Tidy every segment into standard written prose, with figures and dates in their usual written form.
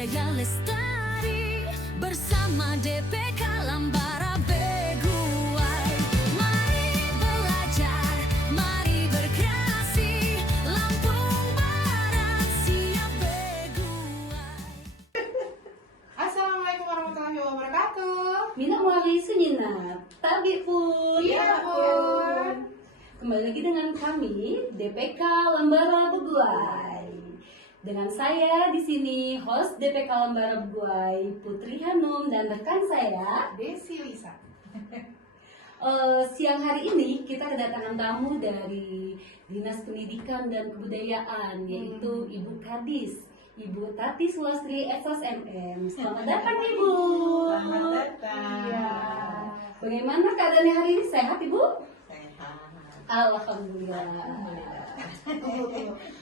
budaya lestari bersama DPK Lambara Beguai. Mari belajar, mari berkreasi, Lampung Barat siap Beguai. Assalamualaikum warahmatullahi wabarakatuh. Mina Wali Sunyina, Tabi Pun. Iya, Pun. Kembali lagi dengan kami DPK Lambara Beguai. Dengan saya di sini host DPK Lambara Beguai Putri Hanum dan rekan saya Desi Lisa. siang hari ini kita kedatangan tamu dari Dinas Pendidikan dan Kebudayaan yaitu Ibu Kadis, Ibu Tati Sulastri Esas MM. Selamat datang Ibu. Selamat datang. Iya. Bagaimana keadaannya hari ini? Sehat Ibu? Sehat. Alhamdulillah.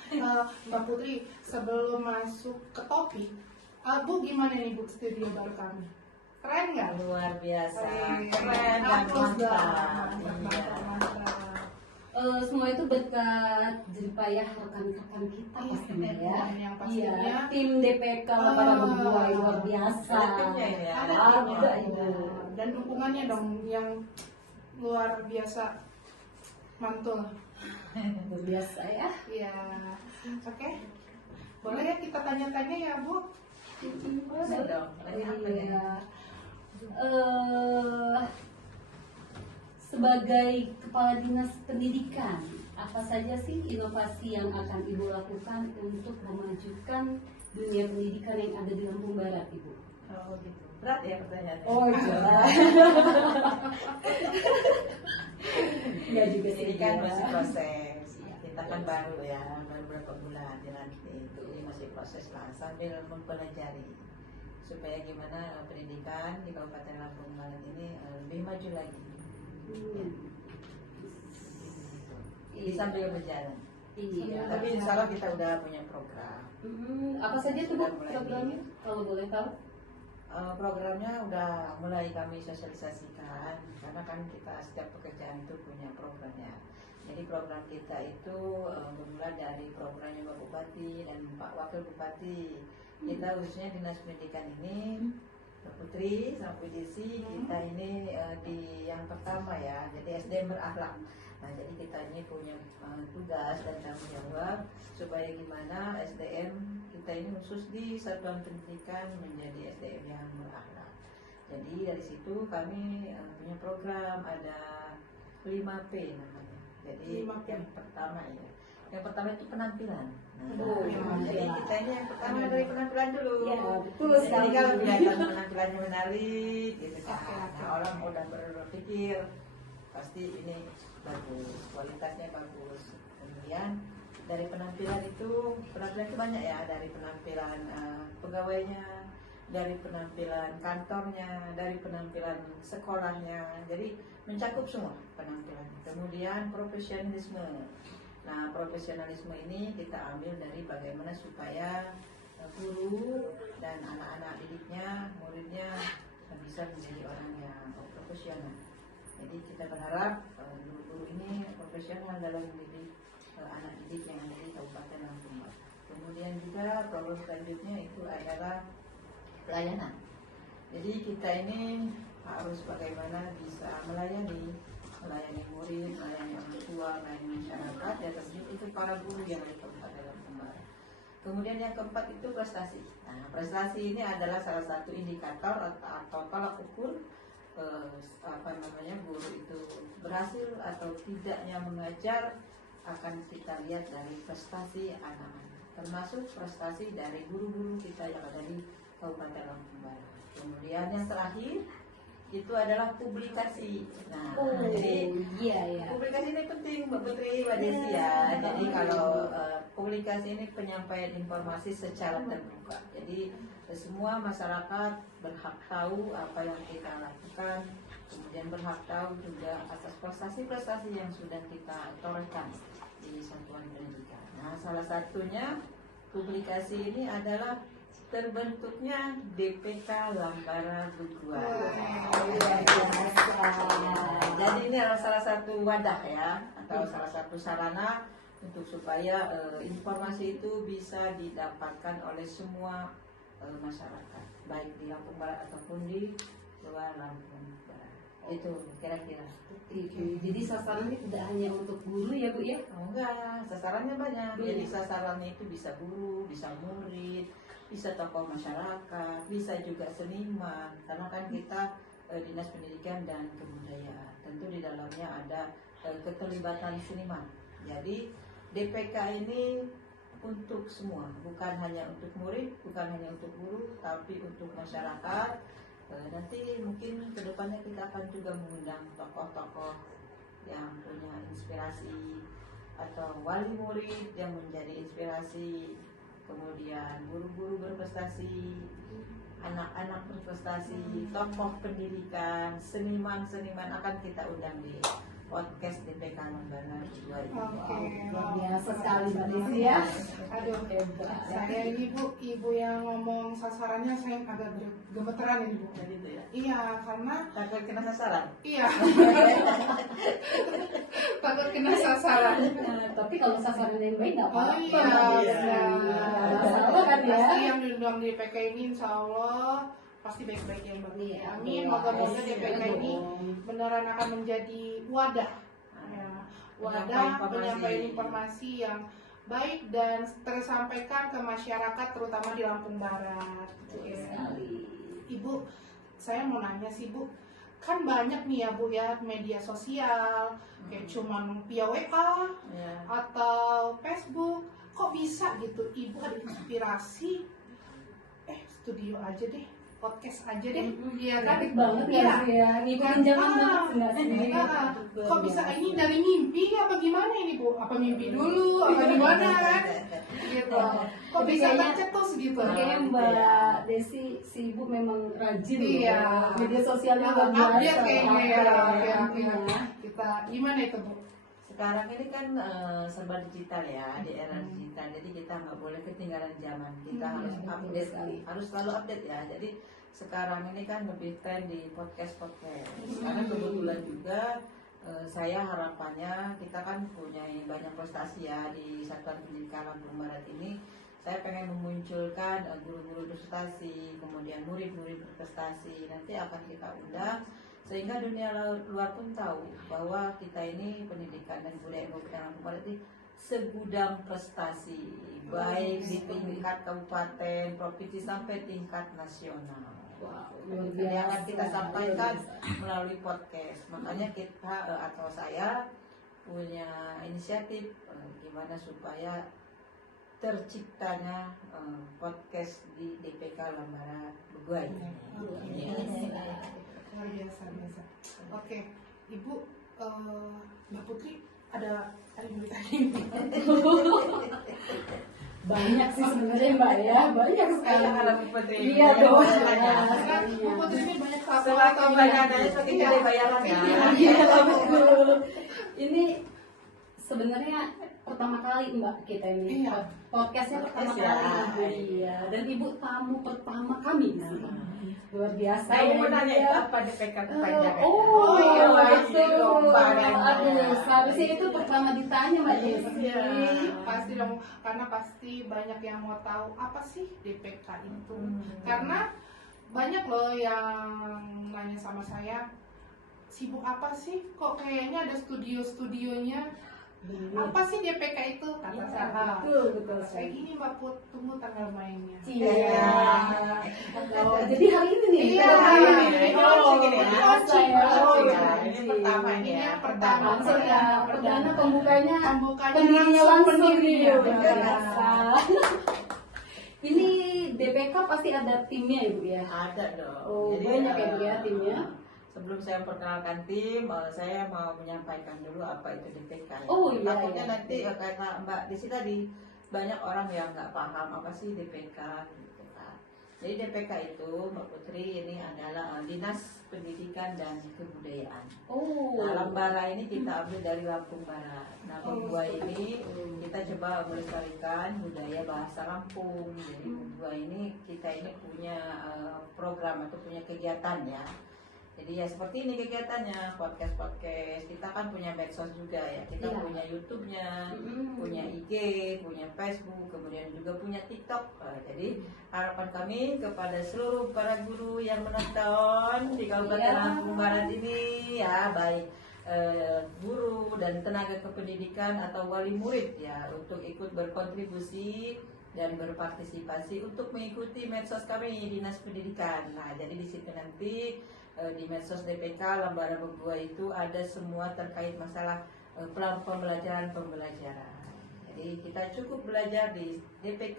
Mbak Putri, sebelum masuk ke topik, Bu gimana nih Bu studio baru kami? Keren nggak? Luar biasa. Keren. Keren dan Bagus mantap. dong. Iya. Mantap. Semua itu berkat jeripayah rekan-rekan kita pastinya ya. Yang pastinya. Iya, tim DPK Lambara Beguai luar biasa. Ada timnya ini ya? Ada Ada, timnya. Ibu. Dan dukungannya dong yang luar biasa mantul. Luar biasa ya. Iya. Oke. Boleh ya kita tanya-tanya ya Bu? Boleh dong. Tanya apa ya? Iya. Sebagai Kepala Dinas Pendidikan, apa saja sih inovasi yang akan Ibu lakukan untuk memajukan dunia pendidikan yang ada di Lampung Barat, Ibu? Oh gitu. Berat ya pertanyaannya. Oh, jelas. Ya juga sih. Ini kan ya. masih proses. Kita kan baru ya, baru beberapa bulan dilantik. Ini masih proses lah sambil mempelajari supaya gimana pendidikan di Kabupaten Lampung Barat ini lebih maju lagi. Jadi sambil berjalan. Iya. Tapi insya Allah kita udah punya program. Apa saja tuh Bu Sudah mulai programnya? Kalau boleh tahu? Programnya udah mulai kami sosialisasikan karena kan kita setiap pekerjaan itu punya programnya. Jadi program kita itu bermula dari programnya Pak Bupati dan Pak Wakil Bupati. Kita khususnya Dinas Pendidikan ini, Mbak Putri sama Bu Desi, kita ini di yang pertama ya, jadi SDM berakhlak. Nah jadi kita ini punya tugas dan tanggung jawab supaya gimana SDM kita ini khusus di satuan pendidikan menjadi SDM yang berakhlak. Jadi dari situ kami punya program ada 5P namanya. Jadi 5P. yang pertama ya, yang pertama itu penampilan. Nah, Oh, jadi penampilan. kita ini yang pertama dari penampilan dulu. Ya, betul Jadi sekali. kalau kelihatan penampilannya menarik, gitu kan. Oke, oke. Nah, orang udah berpikir pasti ini bagus, kualitasnya bagus. Kemudian dari penampilan itu banyak ya, dari penampilan pegawainya, dari penampilan kantornya, dari penampilan sekolahnya. Jadi mencakup semua penampilan. Kemudian profesionalisme. Nah, profesionalisme ini kita ambil dari bagaimana supaya guru dan anak-anak didiknya, muridnya bisa menjadi orang yang profesional. Jadi kita berharap guru-guru ini profesional dalam mendidik anak didik yang ada di Kabupaten Lampung Barat. Kemudian juga program selanjutnya itu adalah pelayanan. Jadi kita ini harus bagaimana bisa melayani murid, melayani orang tua, melayani masyarakat, dan tentu itu para guru yang ada di Kabupaten Lampung Barat. Kemudian yang keempat itu prestasi. Nah, prestasi ini adalah salah satu indikator atau tolak ukur guru itu berhasil atau tidaknya mengajar akan kita lihat dari prestasi anak-anak, termasuk prestasi dari guru-guru kita yang ada di Kabupaten Lampung Barat. Kemudian yang terakhir itu adalah publikasi. Nah, jadi iya. publikasi ini penting Mbak Putri, Mbak Desi ya. Jadi kalau publikasi ini penyampaian informasi secara terbuka. Jadi semua masyarakat berhak tahu apa yang kita lakukan, kemudian berhak tahu juga atas prestasi-prestasi yang sudah kita torehkan di satuan pendidikan. Nah, salah satunya publikasi ini adalah terbentuknya DPK Lambara Beguai. Jadi ini adalah salah satu wadah ya, atau salah satu sarana untuk supaya informasi itu bisa didapatkan oleh semua masyarakat, baik di Lampung Barat ataupun di luar Lampung Barat. Itu kira-kira. Jadi sasarannya tidak hanya untuk guru ya Bu ya? Oh enggak, sasarannya banyak. Iya. Jadi sasarannya itu bisa guru, bisa murid, bisa tokoh masyarakat, bisa juga seniman. Karena kan kita Dinas Pendidikan dan Kebudayaan. Tentu di dalamnya ada keterlibatan seniman. Jadi DPK ini untuk semua, bukan hanya untuk murid, bukan hanya untuk guru, tapi untuk masyarakat. Nanti mungkin kedepannya kita akan juga mengundang tokoh-tokoh yang punya inspirasi atau wali murid yang menjadi inspirasi, kemudian guru-guru berprestasi, anak-anak berprestasi, tokoh pendidikan, seniman-seniman akan kita undang di podcast DPK Lembara Bugua. Oke. Luar biasa sekali Mbak Desi ya. Aduh, Hebat. saya ini ibu yang ngomong sasarannya saya agak gemeteran ini Bu. Jadi itu ya. Iya, karena Takut kena sasaran. iya. Takut kena sasaran. Tapi kalau sasaran yang baik nggak Oh apa-apa. iya, Nggak benar. masalah kan ya? Pasti yang diundang di DPK ini insya Allah pasti baik-baik ya Mbak. Iya, Amin. doa. Moga-moga Iya, DPK ini dong. beneran akan menjadi wadah, ya, wadah penyampaian informasi yang baik dan tersampaikan ke masyarakat terutama di Lampung Barat. Betul Ya. sekali. Ibu, saya mau nanya sih Bu, kan banyak nih ya Bu ya media sosial kayak cuman via WA Ya. atau Facebook, kok bisa gitu Ibu ada inspirasi studio aja deh, podcast aja deh, iya kan? Kritik banget Iya. ya Bu ya. Ngikutin zaman banget nggak sih? Kok bisa ini dari mimpi apa gimana ini Bu? Apa mimpi dulu? Apa gimana kan? Gitu. Kok Tapi bisa kayaknya- tercetus gitu? Kayaknya Mbak Desi si Ibu memang rajin Iya. ya. Media sosialnya luar biasa. Update kayaknya ya. Update, Oke. ya. Kita gimana itu Bu? Sekarang ini kan serba digital ya, di era digital. Jadi kita nggak boleh ketinggalan zaman. Kita harus betul update, sekali. harus selalu update ya. Jadi sekarang ini kan lebih tren di podcast. Karena kebetulan juga saya harapannya kita kan punya banyak prestasi ya di Satuan Pendidikan Lampung Barat ini. Saya pengen memunculkan guru-guru berprestasi, kemudian murid-murid berprestasi. Nanti akan kita undang sehingga dunia luar pun tahu bahwa kita ini pendidikan dan budaya Kabupaten Lampung Barat ini segudang prestasi, baik di tingkat kabupaten, provinsi sampai tingkat nasional. Wow, Jadi akan kita sampaikan Luar biasa. melalui podcast. Makanya kita atau saya punya inisiatif gimana supaya terciptanya podcast di DPK Lembara Bugua ini. Luar biasa. Oke, Ibu, Mbak Putri ada murid ini. Banyak sih sebenarnya Mbak ya, banyak sekali. Kalau Bu Putri Iya dong. Karena Bu Putri ini banyak semakin banyak adanya semakin Iya. gede bayarannya. Iya betul. Ini sebenarnya pertama kali Mbak kita ini. Iya. Podcastnya pertama Podcast ya. kali. Iya. Dan Ibu tamu pertama kami. Luar biasa. Saya mau ya, nanya ya. itu apa DPK kepanjangan? Oh, iya, betul. lomba nanya. Aduh, seharusnya itu pertama ditanya Mbak Desi. Iya, pasti dong, karena pasti banyak yang mau tahu apa sih DPK itu. Karena banyak loh yang nanya sama saya, sibuk apa sih? Kok kayaknya ada studio-studionya? Apa sih DPK itu? Kata Iya, saya. betul. Saya gini Mbak Put, tunggu tanggal mainnya. Iya. Oh, jadi hari ini nih. Iya, hari ini. ini Oh, launching ini ya. biasa ya. Launching. Ini pertama ini Ini ya. yang pertama. Langsung ya, perdana pembukanya Pembukanya pendirinya langsung langsung nih. pendirinya. Luar biasa. Ini DPK pasti ada timnya ya Bu ya? Ada dong. Oh, banyak ya, Bu, ya, timnya? Sebelum saya memperkenalkan tim, saya mau menyampaikan dulu apa itu DPK. Oh, iya, Takutnya iya. nanti karena Mbak Desi tadi banyak orang yang nggak paham apa sih DPK gitu kan. Jadi DPK itu Mbak Putri ini adalah Dinas Pendidikan dan Kebudayaan. Oh. Nah, Lembara ini kita ambil dari Lampung Barat. Nah, Bugua ini kita coba melestarikan budaya bahasa Lampung. Jadi Bugua ini kita ini punya program atau punya kegiatan ya, Jadi ya seperti ini kegiatannya, podcast. Kita kan punya medsos juga ya. Kita Iya. punya YouTube-nya, punya IG, punya Facebook, kemudian juga punya TikTok. Jadi harapan kami kepada seluruh para guru yang menonton di Kabupaten Iya. Lampung Barat ini ya, baik guru dan tenaga kependidikan atau wali murid ya, untuk ikut berkontribusi dan berpartisipasi untuk mengikuti medsos kami Dinas Pendidikan. Nah, jadi di situ nanti di medsos DPK Lambara Beguai itu ada semua terkait masalah pembelajaran. Jadi kita cukup belajar di DPK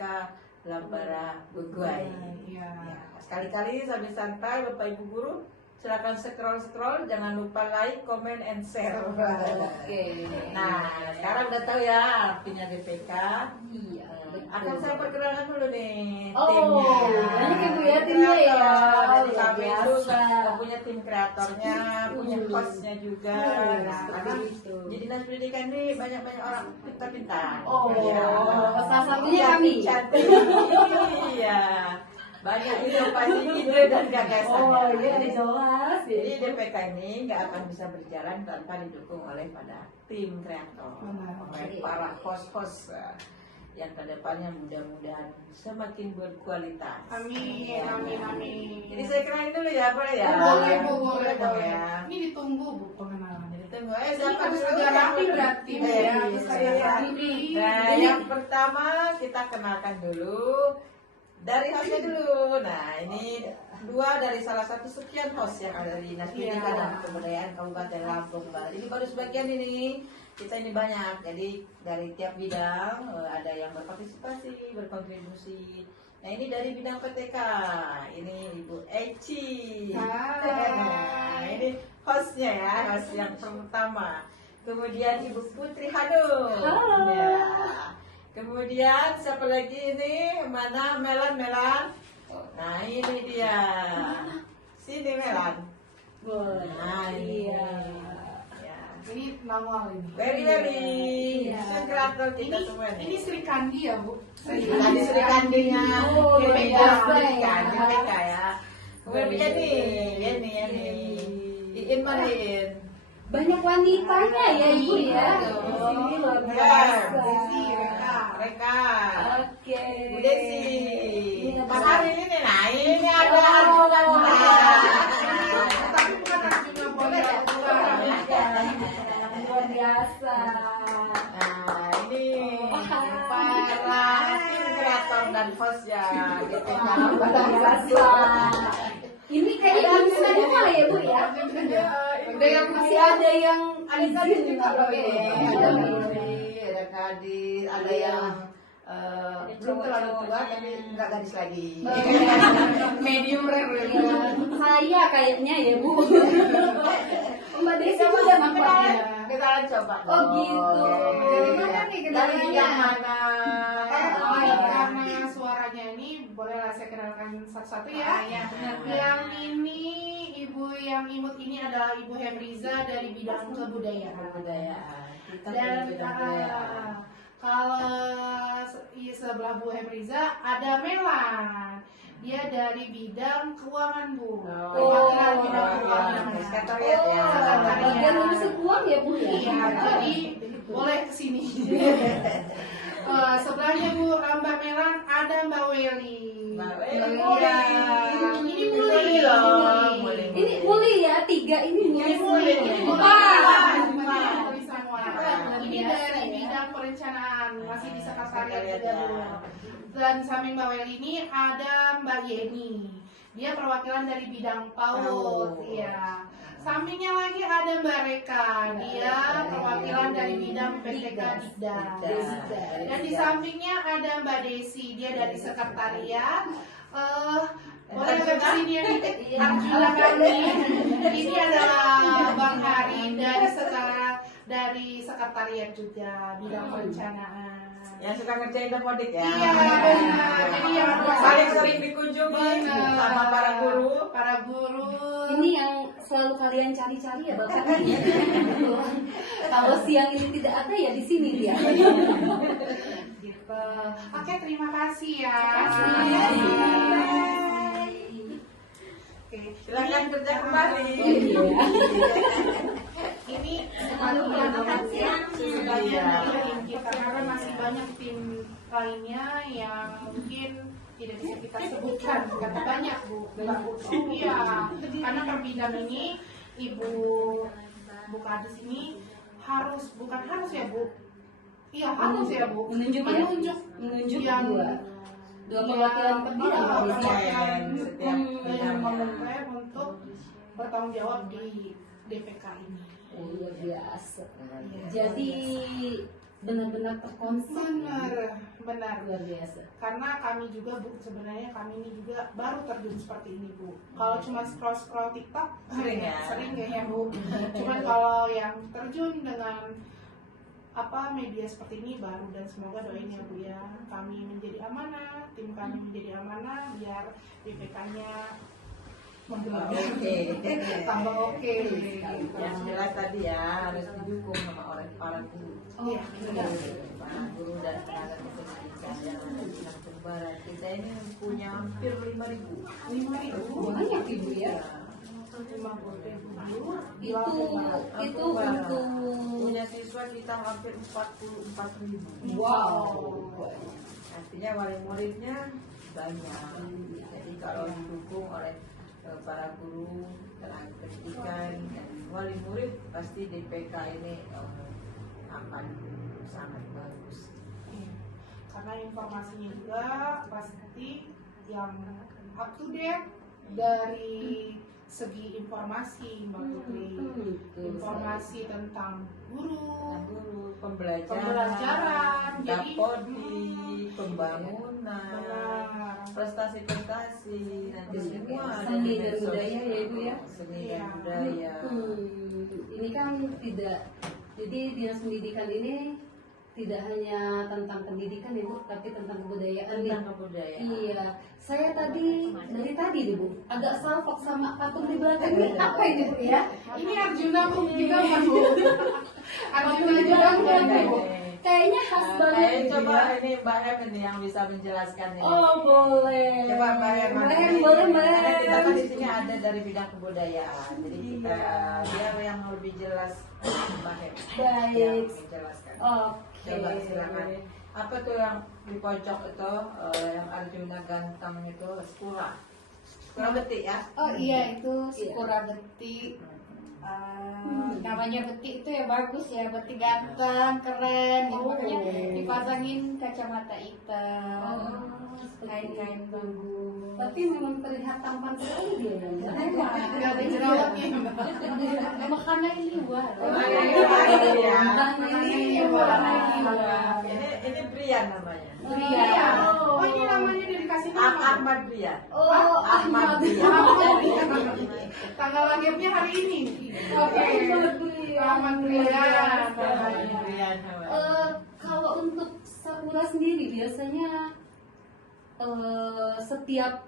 Lambara Beguai. Iya. Ya, sekali-kali sambil santai Bapak Ibu guru, silakan scroll, jangan lupa like, comment, and share. Oke. Nah, sekarang udah tahu ya artinya DPK. Iya. Akan saya perkenalkan dulu nih Oh, timnya. banyak ya, Bu, ya, timnya ya. Jadi Luar kami itu biasa. punya tim kreatornya, punya hostnya juga. Nah, karena itu. di Dinas Pendidikan ini banyak orang pintar-pintar. Oh, Ya. salah satunya kami. Cantik. Iya. Banyak inovasi ide dan gagasan. Oh iya, jelas. Jadi DPK ini nggak akan bisa berjalan tanpa didukung oleh pada tim kreator, oleh para host-host yang kedepannya mudah-mudahan semakin berkualitas. Amin, amin. Jadi saya kenalin dulu ya, boleh ya? Boleh, Bu, Boleh boleh. ya. Ini ditunggu, Bu, pengenalannya. Tunggu, Ini siapa harus dulu? agak rapi berarti, Bu, ya. Harus agak Iya. rapi. Nah, yang pertama kita kenalkan dulu dari hostnya dulu. Nah, ini dua dari salah satu sekian host yang ada di Dinas Pendidikan dan Kebudayaan Kabupaten Lampung Barat. Ini baru sebagian ini. Kita ini banyak. Jadi dari tiap bidang ada yang berpartisipasi, berkontribusi. Nah, ini dari bidang PTK. Ini Ibu Eci. Nah, ini hostnya ya, host yang pertama. Kemudian Ibu Putri Hanum. Halo. Ya. Kemudian siapa lagi ini? Mana Melan? Nah, ini dia. Sini Melan. Boleh. Nah, ini. Iya. Ya. Ini nongol ini. Very. Iya. Kreator kita semua Ini nih. Sri Kandi ya, Bu? Tadi Sri Kandinya. Oh, luar DPK, biasa pendidikan, ya. DPK ya. Kemudian ini. Iin Marin. Banyak wanitanya ya Ibu ya. Oh, Ini luar Ya, biasa. Desi, mereka. Oke. Bu Desi. Ini Mas ada- Ari ini, nah ini ada Oh. Arjuna. Tapi bukan Arjuna boleh ya, Luar biasa. Nah, ini para tim kreator dan host ya. Gitu. Luar biasa. Ini kayaknya belum semua ya Bu ya. Masih ada yang Kadis juga izin. oke. Iya. Ada Kadis, ada yang belum terlalu tua tapi nggak gadis lagi. medium rare. Saya kayaknya ya Bu. Mbak Desi juga nampaknya. Kita coba. Oh, gitu. Dari Gimana nih Dari kenalannya? yang mana? Karena suaranya ini bolehlah saya kenalkan satu-satu ya. Yang ini ibu yang imut ini adalah Ibu Hemriza dari bidang kebudayaan. Kebudayaan. Kita Dan punya bidang kebudayaan. kalau sebelah Bu Hemriza ada Melan. Dia dari bidang keuangan, Bu. Perwakilan bidang keuangan. Sekretariat ya. Bagian ngurusin uang ya Bu ya. Iya, jadi boleh kesini. Sebelahnya Bu Mbak Melan ada Mbak Weli. Mbak Weli. Iya. Ini Muli loh, Muli. Ini Muli ya, 3 ini Ini Muli. Muli. Ini Muli. Wah. Ini dari bidang perencanaan, masih di sekretariat juga Bu. Dan samping Mbak Weli ini ada Mbak Yeni. Dia perwakilan dari bidang PAUD, iya. Sampingnya lagi ada Mbak Reka, dia perwakilan dari bidang PTK Dikda. Dan di sampingnya ada Mbak Desi, dia dari sekretariat. Boleh ke sini ya, Arjuna kami. Ini adalah Bang Hari dari sekretariat juga bidang perencanaan. Yang suka ngerjain teleponik ya. Iya, benar. Jadi yang Paling sering dikunjungi sama para guru. Para guru. Ini yang selalu kalian cari-cari ya Bapak. Kalau siang ini tidak ada ya di sini dia. Gitu. Oke, terima kasih ya. Terima kasih. Oke. Silakan kerja kembali. Oh, iya. Ini sebagian dari kita karena masih banyak tim lainnya yang mungkin tidak bisa kita sebutkan karena banyak Bu. Iya, karena perbidang ini Ibu Kades ini bukan harus ya Bu. Iya harus ya Bu. Menunjuk yang dua perwakilan perbidang perwakilan setiap bidang komenter untuk bertanggung jawab di DPK ini. luar biasa. Jadi benar-benar terkonsep. Benar. Luar biasa. Karena kami juga Bu, sebenarnya kami ini juga baru terjun seperti ini Bu. Kalau cuma scroll TikTok Sering ya? Sering kayaknya Bu. Cuman kalau yang terjun dengan media seperti ini baru, dan semoga doain ya Bu ya, kami menjadi amanah, tim kami menjadi amanah biar BPK-nya Oke. tambah oke. Yang jelas tadi ya harus didukung sama para guru. Iya. Para guru dan tenaga kependidikan yang ada di Lampung Barat. Kita ini punya hampir 5.000. 5.000 Banyak Ibu ya. 50.000 Itu untuk punya siswa kita hampir 44.000. wow. Artinya wali muridnya banyak. Jadi kalau didukung oleh para guru, tenaga pendidikan, dan wali murid, pasti DPK ini akan sangat bagus. Karena informasinya juga pasti yang up to date dari segi informasi Mbak Putri, informasi tentang guru, pembelajaran, jadi pembangunan, prestasi-prestasi, nanti semua ada Seni di dan medsos. budaya ya Ibu ya. Seni dan budaya. Ini kan jadi dinas pendidikan ini tidak hanya tentang pendidikan Ibu, tapi tentang kebudayaan. Tentang kebudayaan. Iya, saya dari tadi nih Bu, agak salfok sama patung di belakang ini apa ini Bu ya? ini Arjuna Bu juga kan Bu. Arjuna juga kan Bu. Kayaknya khas banget. Coba ini Mbak Em ini yang bisa menjelaskan ini. Oh boleh. Coba Mbak Em. Boleh. Karena kita kan di sini ada dari bidang kebudayaan, jadi kita dia yang lebih jelas Mbak Em. Baik. Yang menjelaskan. Oke. Coba silakan. Apa tuh yang di pojok itu yang Arjuna ganteng itu Skura Beti ya? Oh iya itu Skura Beti. Namanya Beti itu ya bagus ya, Beti ganteng, keren. Makanya dipasangin kacamata hitam, kain-kain bagus. Tapi memang terlihat tampan sekali dia. Nggak ada jerawatnya. Makanya liwat. Ini Brian namanya. Brian. Oh ini namanya udah dikasih nama. Ahmad Brian. Oh, Ahmad Brian. Tanggal lahirnya hari ini. Oke. Selamat Brian. Brian. Kalau untuk Sakura sendiri biasanya setiap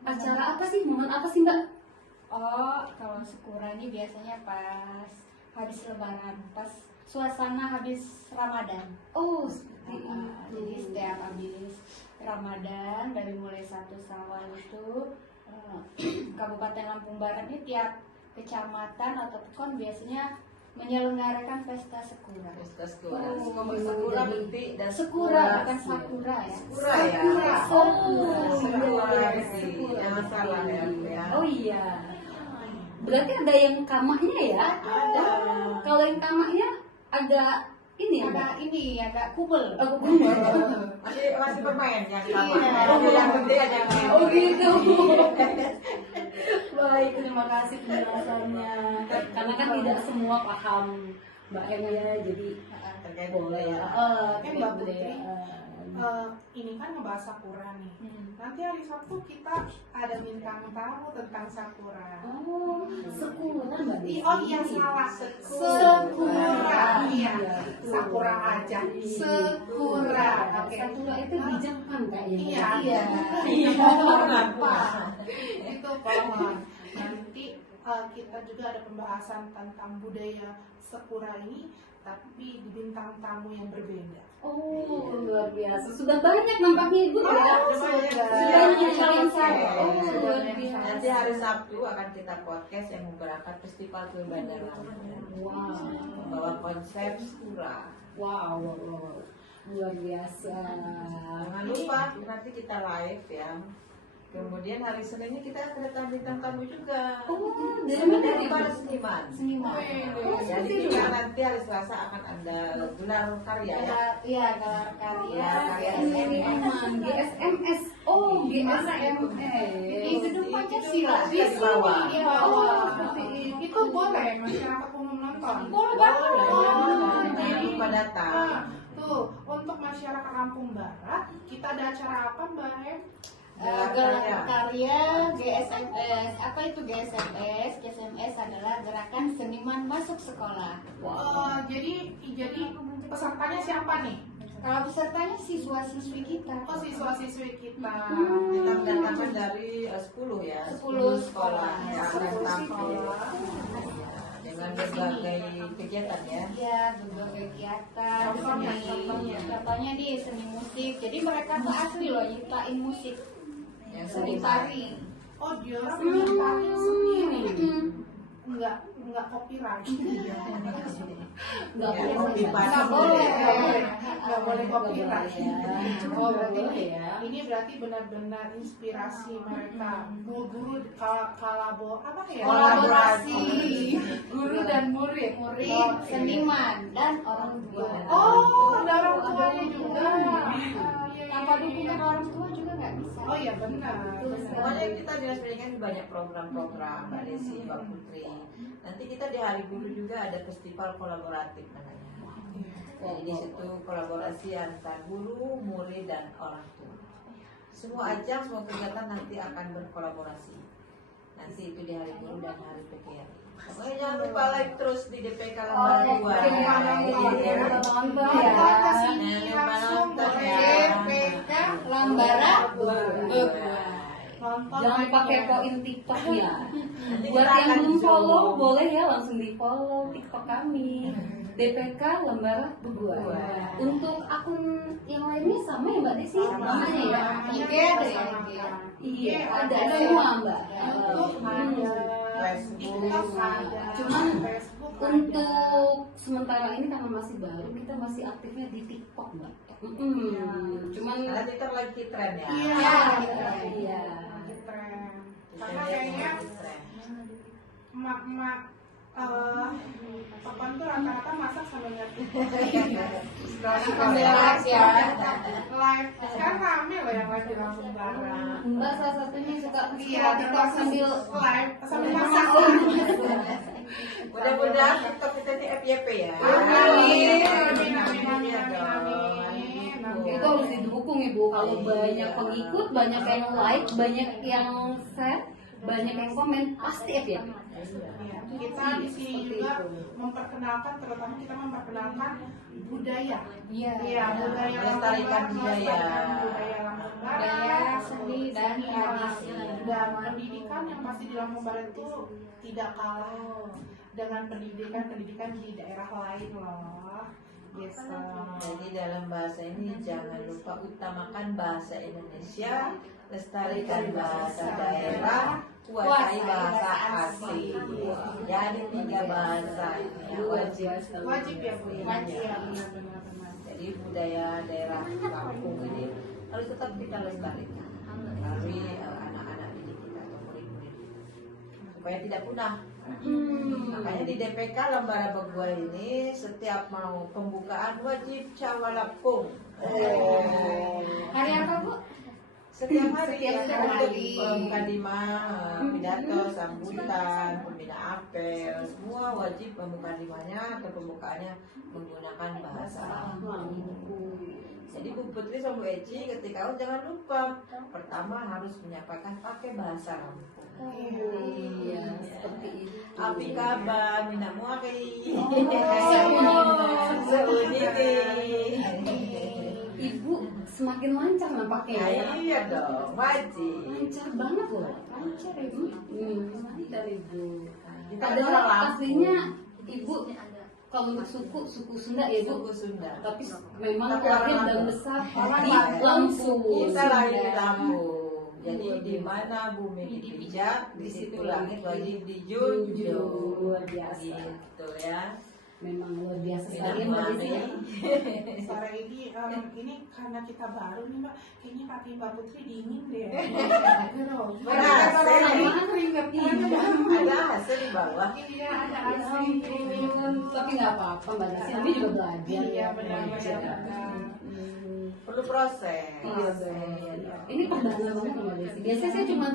acara apa sih, momen apa sih Mbak? Oh, kalau Sakura ini biasanya pas habis Lebaran, pas suasana habis Ramadan. Oh, seperti Jadi setiap habis Ramadan dari mulai 1 Syawal itu Kabupaten Lampung Barat ini tiap kecamatan atau pekon biasanya menyelenggarakan pesta Sakura. Pesta Skura. Skura Beti dan Sakura bukan Sakura ya. Skura ya. Skura Beti. Jangan salah ya. Oh iya. Berarti ada yang kamahnya ya? Ada. Kalau yang kamahnya agak ini ya, Mbak? Agak ini agak kubel. Masih pemain yang sama. Iya. Yang penting ada yang main. Oh gitu. Baik, terima kasih penjelasannya. Karena kan tidak semua paham Mbak Em ya, jadi Terkait boleh ya. budaya. Mbak Putri, ini kan ngebahas Sakura nih. Nanti hari Sabtu kita ada bintang tamu tentang Sakura. Oh, Sakura Mbak Desi. Oh iya salah, Sakura. Iya, Sakura aja. Sakura. Oke. Sakura itu di Jepang kayaknya. Iya. Iya. Itu pohon. Nanti kita juga ada pembahasan tentang budaya Sakura ini tapi di bintang tamu yang berbeda. Oh, luar biasa. Sudah banyak nampaknya Ibu ya. sudah. Sudah mencari yang sama. Oh, Oke. luar biasa. Nanti hari Sabtu akan kita podcast yang menggerakkan festival kue bandar Lamongan. Wow. Membawa konsep Skura. Wow, wow, wow. Luar biasa. Jangan lupa nanti kita live ya. Kemudian hari Senin ini kita kedatangan bintang tamu juga. Oh, dari mana Dari Ibu? para seniman. Seniman. Oh, Jadi seperti itu. kita nanti hari Selasa akan ada gelar karya ya. Iya, gelar karya. Karya Seniman, GSMS. Oh, GSMS. Di gedung Pancasila. Di bawah. Iya, Oh, bawah. seperti itu. Itu boleh masyarakat umum nonton. Boleh banget. Jangan lupa datang. Tuh, untuk masyarakat Lampung Barat, kita ada acara apa Mbak Em? Gelar karya GSMS. Apa itu GSMS? GSMS adalah Gerakan Seniman Masuk Sekolah. Jadi pesertanya siapa nih? Kalau pesertanya siswa-siswi kita. Oh, siswa-siswi kita. Kita mendatangkan dari 10 ya. 10 sekolah yang akan 10 tampil sekolah. dengan berbagai kegiatan ya. Ya, berbagai kegiatan. Contohnya, Seni. contohnya. Contohnya di seni musik. Jadi mereka tuh asli loh nyiptain musik. Yang Seni seniman. tari. Oh, dia orang menciptakan sendiri. Mm-mm. Enggak copyright. Nggak Ya, boleh. kopi Nggak pasang boleh. boleh. Nggak boleh copyright. Oh, berarti Boleh ya. ini berarti benar-benar inspirasi mereka. Guru-guru apa ya? Kolaborasi. Guru dan murid. Murid, seniman, dan orang tua. Oh, ada orang tuanya juga. Tanpa dukungan orang tua juga nggak bisa. Oh iya benar. Pokoknya kita dinas pendidikan banyak program-program Mbak Desi, Mbak Putri. Nanti kita di Hari Guru juga ada festival kolaboratif namanya. Jadi di situ kolaborasi antar guru, murid dan orang tua. Semua ajang, semua kegiatan nanti akan berkolaborasi. Nanti itu di Hari Guru dan Hari PKRI. Pokoknya jangan lupa like terus di DPK Lembar 2. Nonton ya. Langsung boleh. DPK Lambara Nonton Jangan aja. pakai poin TikTok ya. Nanti Buat kita yang akan belum zoom. follow boleh ya langsung di follow TikTok kami. DPK Lembara Beguai. Untuk akun yang lainnya sama ya Mbak Desi? Namanya ya? IG ada ya, IG. Iya, ada semua Mbak. YouTube ada, Facebook. TikTok ada, Cuman Facebook ada. Untuk sementara ini karena masih baru, kita masih aktifnya di TikTok Mbak. Cuman Nanti kita lagi tren ya. Iya. Iya. Lagi tren. Kita Karena lihat kayaknya lagi tren. emak-emak papan tuh rata-rata masak sambil ngerti. Sambil live ya. Live. Sekarang rame loh yang live di Lampung Barat. Mbak salah satunya suka Iya, TikTok sambil live sambil masak. Mudah-mudahan TikTok kita ini FYP ya. Amin. Amin. Amin. itu harus didukung Ibu. Kalau banyak pengikut, banyak yang like, banyak yang share, banyak yang komen, pasti FYP. Iya, kita di sini juga memperkenalkan, terutama kita memperkenalkan budaya. Iya. Iya, budaya Melestarikan Lampung budaya. Barat, budaya Lampung Budaya, Barat, seni, dan tradisi. dan pendidikan yang pasti di Lampung Barat itu tidak kalah dengan pendidikan di daerah lain loh. Yes. Jadi dalam bahasa ini jangan lupa utamakan bahasa Indonesia, lestarikan bahasa daerah, kuasai bahasa asing. Jadi 3 bahasa ini yang wajib. Wajib ya Bu. Wajib. Ya, benar-benar. Jadi budaya daerah kampung ini harus tetap kita lestarikan melalui anak-anak didik kita atau murid-murid supaya tidak punah. Makanya di DPK Lembara Beguai ini setiap mau pembukaan wajib cawalapung. Hari apa Bu? Setiap hari Setiap ya, hari. untuk mukadimah, pidato, sambutan, pembina apel, semua wajib mukadimahnya atau pembukaannya menggunakan bahasa Lampung. Jadi Bu Putri sama Bu Eci ketika jangan lupa pertama harus menyampaikan pakai bahasa Lampung. Iya, seperti itu. Api kabar, minat muari. Ibu semakin lancar nampaknya ya. Iya dong, wajib. Lancar banget loh. Lancar Ibu. Lancar Ibu. Kita Padahal orang Lampung. aslinya Ibu kalau untuk suku Sunda ya Bu, Suku Sunda. tapi memang Tapi lahir orang dan Lampung. besar Orang di Lampung. Lampung. Kita lahir di Sunda. Lampung. Jadi di mana bumi dipijak, di situ langit wajib dijunjung. Luar biasa. Gitu ya. Memang luar biasa Tidak sekali Mbak Desi. memahami. Sore ini karena kita baru nih Mbak, kayaknya kaki Mbak Putri dingin deh. Berhasil. Mana keringat Ada hasil di bawah. Iya, ada Ya asli. ampun. Tapi nggak apa-apa Mbak Desi, kami juga belajar. Iya, Belajar. benar-benar. Hmm. Perlu proses. Iya benar. Ini perdana banget Mbak Desi. Biasanya saya cuma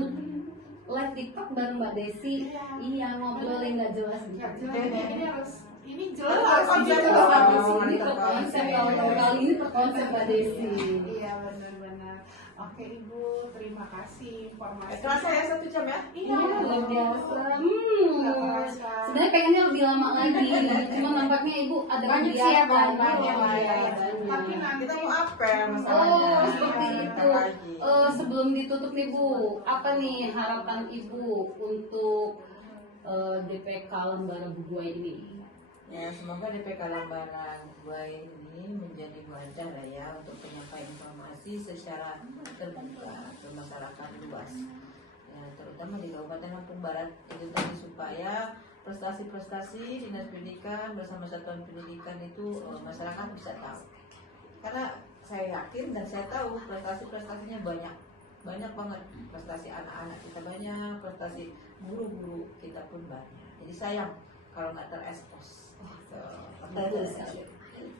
live TikTok bareng Mbak Desi. Iya ngobrolin nggak jelas gitu. Nggak jelas, ini harus ini Harus jelas konsep ini dong. jelas. Ini terkonsep kali ini terkonsep Mbak Desi. Iya benar-benar. Oke Ibu, terima kasih informasi. Kerasa ya 1 jam ya? Iya luar biasa. Nggak kerasa. Sebenarnya pengennya lebih lama lagi, cuma nampaknya Ibu ada Banyak kegiatan. sih ya, banyak Oh, ya. iya, Tapi banyak. nanti Kita mau apel masalahnya. Oh, seperti Bentar itu. lagi. Sebelum ditutup nih Bu, apa nih harapan Ibu untuk DPK Lembara Buguai ini? Ya, semoga DPK Lambaran Buai ini menjadi wadah lah ya untuk penyampaian informasi secara terbuka ke masyarakat luas. Ya, terutama di Kabupaten Lampung Barat itu tadi supaya prestasi-prestasi Dinas Pendidikan bersama Satuan Pendidikan itu masyarakat bisa tahu. Karena saya yakin dan saya tahu prestasi-prestasinya banyak banget. Prestasi anak-anak kita banyak, prestasi guru-guru kita pun banyak. Jadi sayang kalau nggak terekspos. Betul sekali.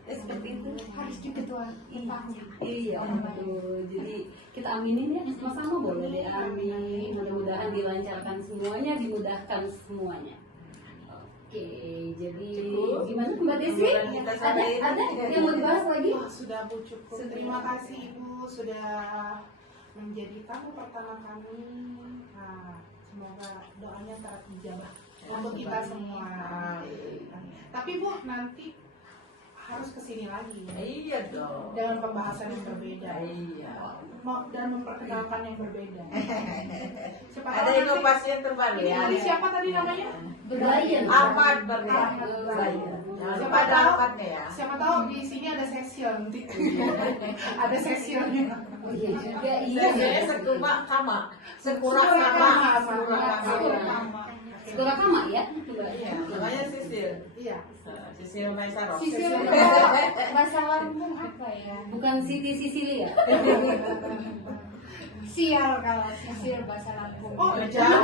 Seperti itu. Harus diketuai tempatnya. Iya, betul. Jadi kita aminin ya, sama-sama boleh deh amin. Mudah-mudahan dilancarkan semuanya, dimudahkan semuanya. Oke, jadi Cukup. gimana Mbak Desi? Obrolan kita sore ini. Ada yang mau dibahas lagi? Wah, sudah Bu cukup. Terima kasih Ibu sudah menjadi tamu pertama kami. Nah, semoga doanya terijabah untuk kita semua. Tapi Bu nanti harus kesini lagi ya. Iya dong. Dengan pembahasan yang berbeda. Iya. Dan memperkenalkan yang berbeda. Siapa Ada tahu nanti- inovasi yang terbaru Ini ya. tadi siapa tadi namanya? Berlian. Ahmad Berlian. Berlian. Jangan lupa Siapa ada tahu- Ahmadnya ya. Siapa tahu di sini ada session. Ada sessionnya. Oh iya juga, iya. Biasanya sekuma kama, sekurang sama, Surakama ya? Iya, namanya Sisil. Iya. Sisil Maisaro. Sisil bahasa Lampung apa ya? Bukan Siti Sisilia. Sial kalau sisil bahasa Lampung. Oh, Jangan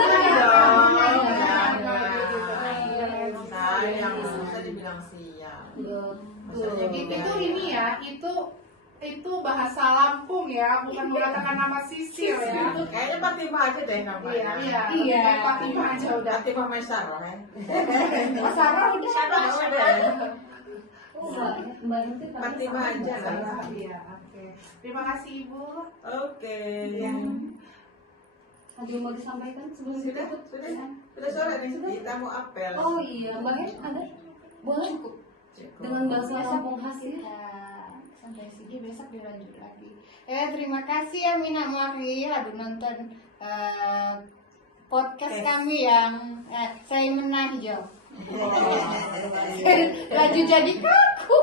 dong. Sayang, Iya. bisa dibilang siang. Betul. Itu ini ya, itu bahasa Lampung ya, bukan mengatakan nama Sisil ya. Kayaknya Fatimah aja deh namanya. Iya. Iya. Kayak Fatimah aja udah. Fatimah Maisaro ya. Sarah udah Siapa udah? Mbak Yanti Fatimah aja lah. Iya, oke. Terima kasih Ibu. Oke. Iya. Ada yang mau disampaikan sebelum Sudah, ditutup? sudah sore nih. Kita mau apel. Oh iya, Mbak Yan ada? Boleh dengan bahasa Lampung hasil. Sampai sini besok dilanjut lagi. Terima kasih ya Mina Mari aduh nonton podcast kami yang saya menang Jo. Laju jadi kaku.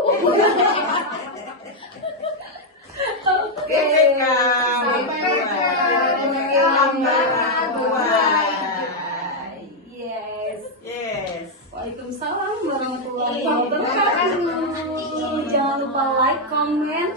Oke, Kak. Sampai jumpa. Lambaran Buai. Yes. Yes. Waalaikumsalam warahmatullahi wabarakatuh. Jangan lupa like, comment,